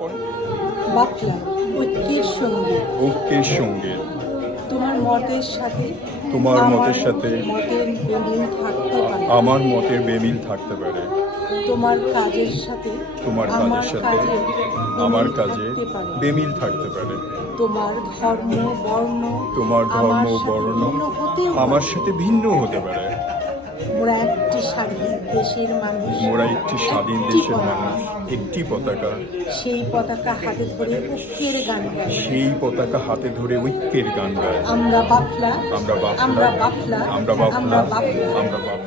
উদযাপন বাফলা ঐক্যের সঙ্গে ঐক্যের সঙ্গে তোমার মতের সাথে তোমার আমার মতের সাথে মতের বেমিল থাকতে পারে। আমার মতের বেমিল থাকতে পারে। তোমার কাজের সাথে তোমার আমার কাজের সাথে কাজের আমার বেমিল কাজে থাকতে পারে। বেমিল থাকতে পারে। তোমার ধর্ম বর্ণ তোমার ধর্ম আমার সাথে বর্ণ ভিন্ন হতেও আমার পারে। সাথে ভিন্ন হতে পারে। মোরা একটি স্বাধীন দেশের মানুষ, মোরা একটি স্বাধীন একটি দেশের পতাকা। মানুষ, একটি পতাকা। সেই পতাকা হাতে ধরে ঐক্যের গান গাই। সেই পতাকা হাতে ধরে ঐক্যের গান গায়। আমরা বাফলা, আমরা বাফলা, আমরা বাফলা, আমরা বাফলা, আমরা বাফলা। আমরা বাফলা।